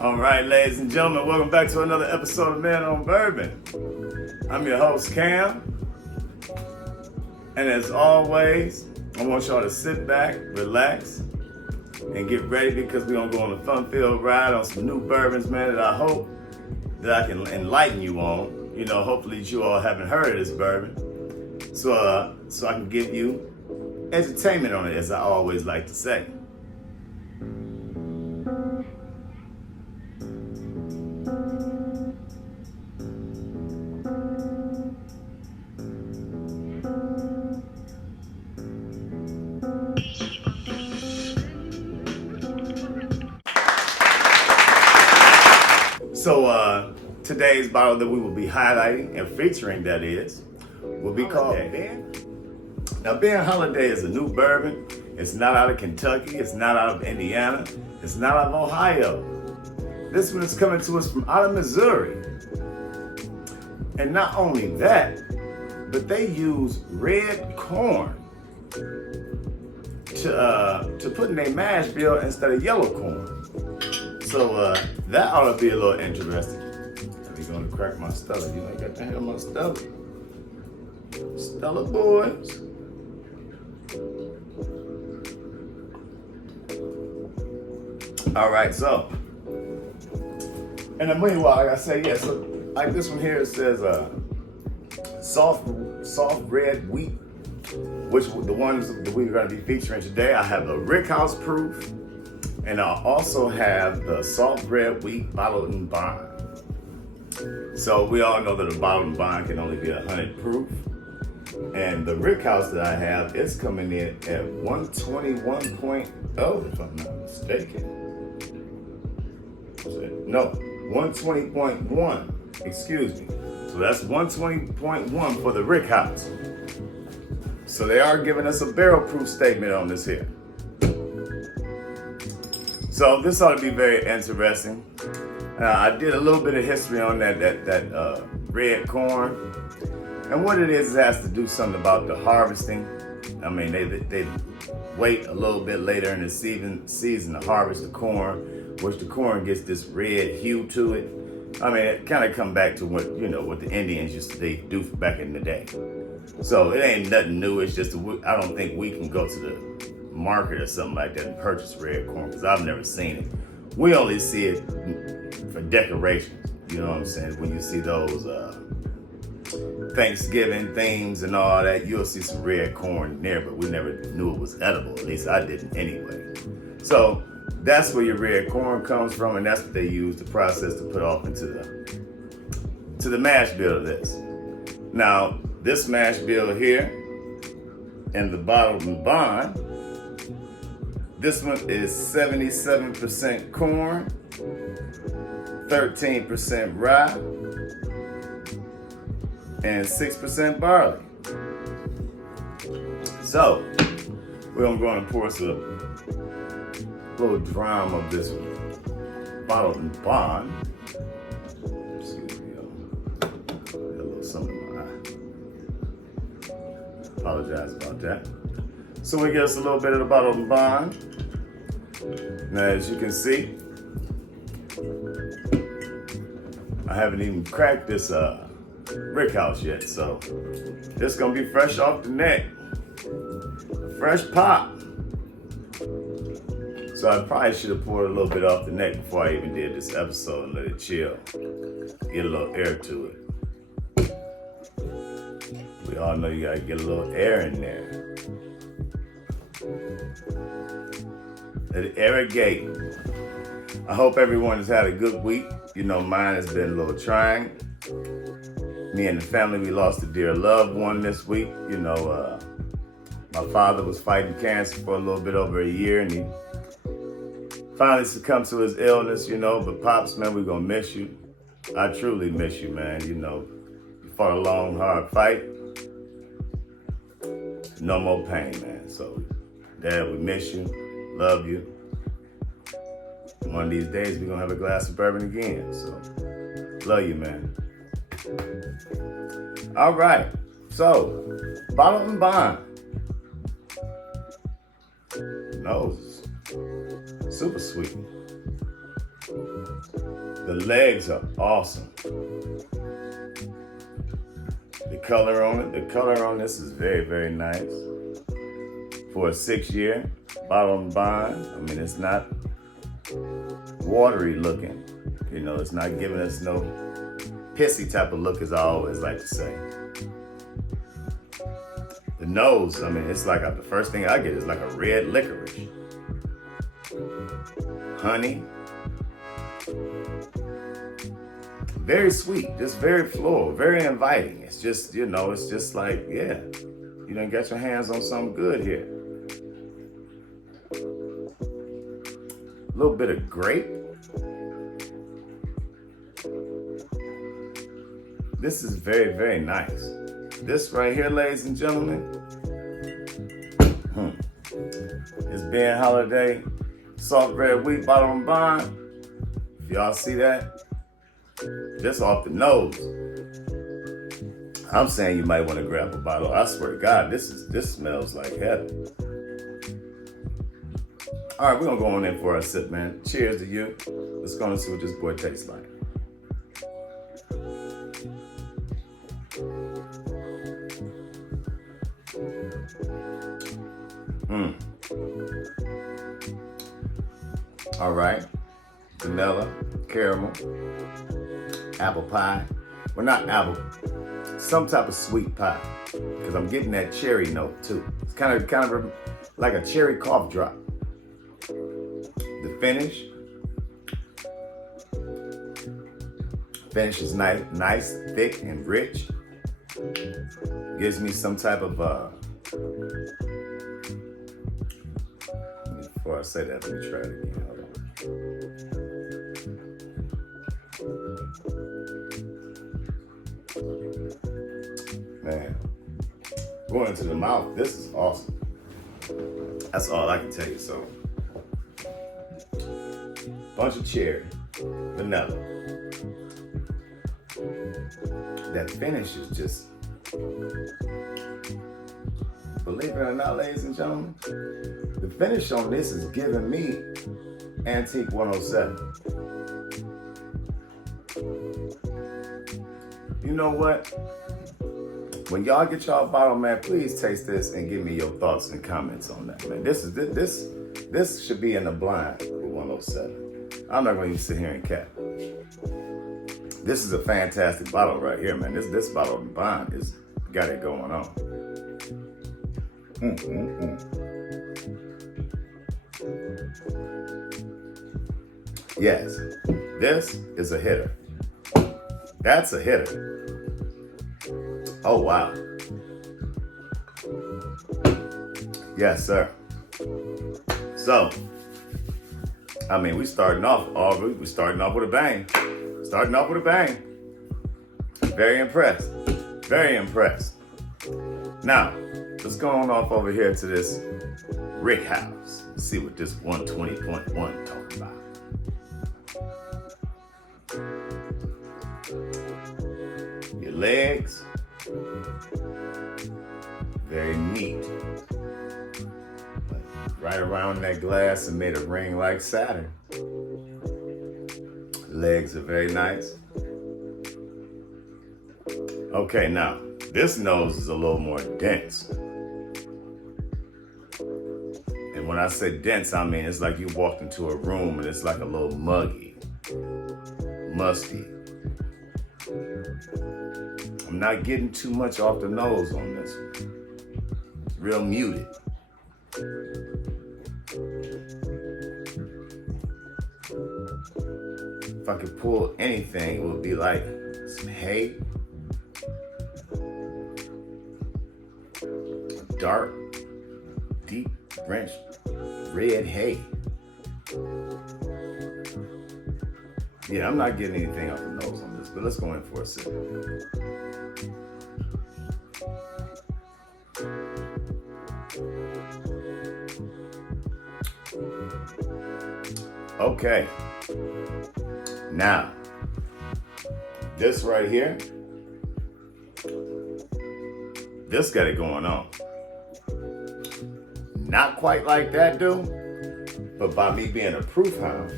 All right, ladies and gentlemen, welcome back to another episode of Man on Bourbon. I'm your host, Cam. And as always, I want y'all to sit back, relax, and get ready because we're going to go on a fun-filled ride on some new bourbons, man, that I hope that I can enlighten you on. You know, hopefully you all haven't heard of this bourbon. So I can give you entertainment on it, as I always like to say. So today's bottle that we will be highlighting and featuring, that is, will be called Ben. Now, Ben Holladay is a new bourbon. It's not out of Kentucky. It's not out of Indiana. It's not out of Ohio. This one is coming to us from out of Missouri. And not only that, but they use red corn to put in their mash bill instead of yellow corn. So that ought to be a little interesting. I'm going to crack my Stella. You know, I got to have my Stella. Stella boys. All right, so. And then meanwhile, like I say, yeah, so like this one here, it says soft red wheat, which the ones that we're going to be featuring today, I have the Rickhouse proof. And I also have the soft red wheat bottled in bond. So we all know that a bottled in bond can only be 100 proof. And the Rickhouse that I have is coming in at 121.0, if I'm not mistaken. No, 120.1, excuse me. So that's 120.1 for the Rickhouse. So they are giving us a barrel proof statement on this here. So this ought to be very interesting. I did a little bit of history on that red corn. And what it is, it has to do something about the harvesting. I mean, they wait a little bit later in the season to harvest the corn, which the corn gets this red hue to it. I mean, it kind of come back to what the Indians used to do back in the day. So it ain't nothing new. It's just I don't think we can go to the market or something like that and purchase red corn, because I've never seen it. We only see it for decorations. You know what I'm saying? When you see those Thanksgiving themes and all that, you'll see some red corn there, but we never knew it was edible. At least I didn't anyway. So that's where your red corn comes from, and that's what they use the process to put off into the mash bill of this. Now, this mash bill here and the bottled in bond, this one is 77% corn, 13% rye, and 6% barley. So, we're going to go and pour us a little dram of this bottled in bond. Excuse me, y'all. Got a little something in my eye. Apologize about that. So we get us a little bit of the bottled in bond. Now, as you can see, I haven't even cracked this Rickhouse yet, so it's gonna be fresh off the neck, fresh pop. So I probably should have poured a little bit off the neck before I even did this episode and let it chill, get a little air to it. We all know you gotta get a little air in there. Let it irrigate. I hope everyone has had a good week. You know, mine has been a little trying. Me and the family, we lost a dear loved one this week. You know, my father was fighting cancer for a little bit over a year, and he finally succumbed to his illness, you know. But Pops, man, we're gonna miss you. I truly miss you, man. You know, you fought a long, hard fight. No more pain, man. So, Dad, we miss you. Love you. One of these days, we're gonna have a glass of bourbon again. So, love you, man. All right. So, bottled in bond. Nose. Super sweet. The legs are awesome. The color on this is very, very nice. For a 6-year bottle on bond, I mean, it's not watery looking. You know, it's not giving us no pissy type of look, as I always like to say. The nose, I mean, it's like the first thing I get is like a red licorice. Honey. Very sweet, just very floral, very inviting. It's just, you know, it's just like, yeah, you done got your hands on something good here. A little bit of grape. This is very, very nice. This right here, ladies and gentlemen, is Ben Holladay soft red wheat bottle and bond. If y'all see that, just off the nose, I'm saying you might want to grab a bottle. I swear to God, this smells like heaven. All right, we're gonna go on in for our sip, man. Cheers to you. Let's go and see what this boy tastes like. All right, vanilla, caramel, apple pie. Well, not apple, some type of sweet pie, because I'm getting that cherry note too. It's kind of like a cherry cough drop. The finish is nice, thick and rich. Gives me some type of before I say that, let me try it again. Hold on. Man, going into the mouth, this is awesome. That's all I can tell you. So, bunch of cherry, vanilla. That finish is just, believe it or not, ladies and gentlemen, the finish on this is giving me Antique 107. You know what? When y'all get y'all bottle, man, please taste this and give me your thoughts and comments on that, man. This should be in the blind with 107. I'm not going to sit here and cap. This is a fantastic bottle right here, man. This bottle of bond is got it going on. Yes, this is a hitter. That's a hitter. Oh, wow. Yes, sir. So, I mean, we starting off with a bang. Starting off with a bang. Very impressed. Very impressed. Now, let's go on off over here to this Rick House. See what this 120.1 talking about. Your legs, very neat. Right around that glass and made a ring like Saturn. Legs are very nice. Okay, now, this nose is a little more dense. And when I say dense, I mean it's like you walked into a room and it's like a little muggy, musty. I'm not getting too much off the nose on this one. It's real muted. If I could pull anything, it would be like some hay. Dark, deep, drenched red hay. Yeah, I'm not getting anything off the nose on this, but let's go in for a sip. Okay. Now, this right here, this got it going on. Not quite like that, dude, but by me being a proof hound,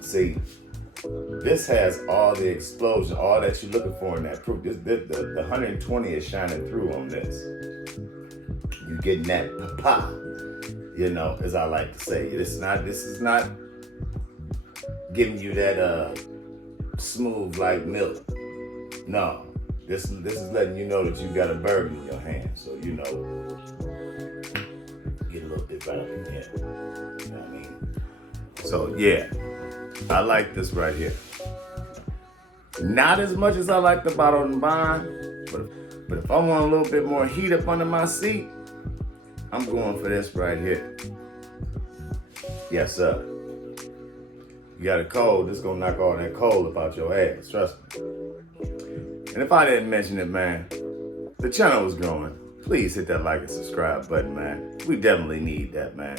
see, this has all the explosion, all that you're looking for in that proof. The 120 is shining through on this. You're getting that pop, you know, as I like to say. This is not giving you that smooth like milk. No. This is letting you know that you got a bourbon in your hand. So, you know, get a little bit right up in here. You know what I mean? So, yeah, I like this right here. Not as much as I like the Bottle and Bond, but if I want a little bit more heat up under my seat, I'm going for this right here. Yes, sir. You got a cold, this gonna knock all that cold up out your ass, trust me. And if I didn't mention it, man, the channel is growing. Please hit that like and subscribe button, man. We definitely need that, man.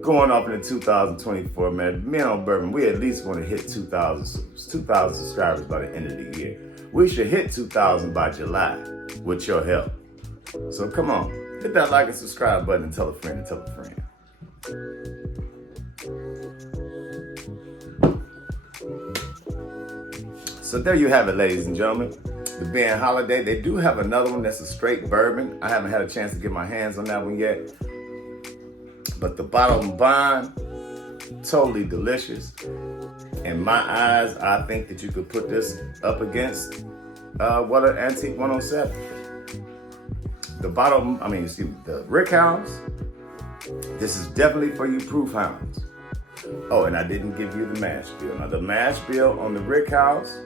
Going off into 2024, man, Men on Bourbon, we at least want to hit 2,000 subscribers by the end of the year. We should hit 2,000 by July with your help. So come on, hit that like and subscribe button and tell a friend and tell a friend. So there you have it, ladies and gentlemen. The Ben Holladay. They do have another one that's a straight bourbon. I haven't had a chance to get my hands on that one yet. But the Bottle and Bond, totally delicious. In my eyes, I think that you could put this up against Weller Antique 107. The Rick House, this is definitely for you proof hounds. Oh, and I didn't give you the mash bill. Now, the mash bill on the Rick House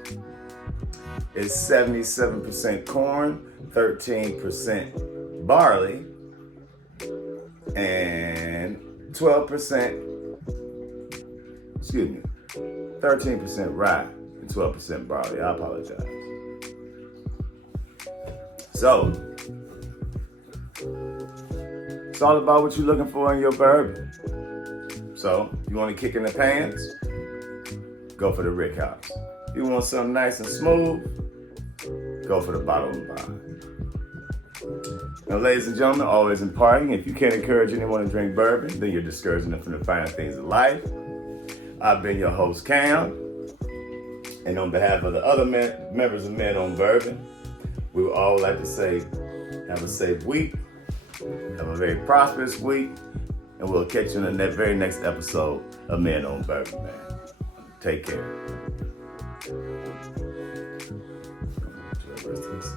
is 77% corn, 13% barley, and 13% rye, and 12% barley. I apologize. So, it's all about what you're looking for in your bourbon. So, you want to kick in the pants? Go for the Rick House. You want something nice and smooth? Go for the Bottle and Bond. Now, ladies and gentlemen, always imparting. If you can't encourage anyone to drink bourbon, then you're discouraging them from the finer things of life. I've been your host, Cam. And on behalf of the other members of Men on Bourbon, we would all like to say, have a safe week. Have a very prosperous week. And we'll catch you in the very next episode of Men on Bourbon, man. Take care. Rest of this.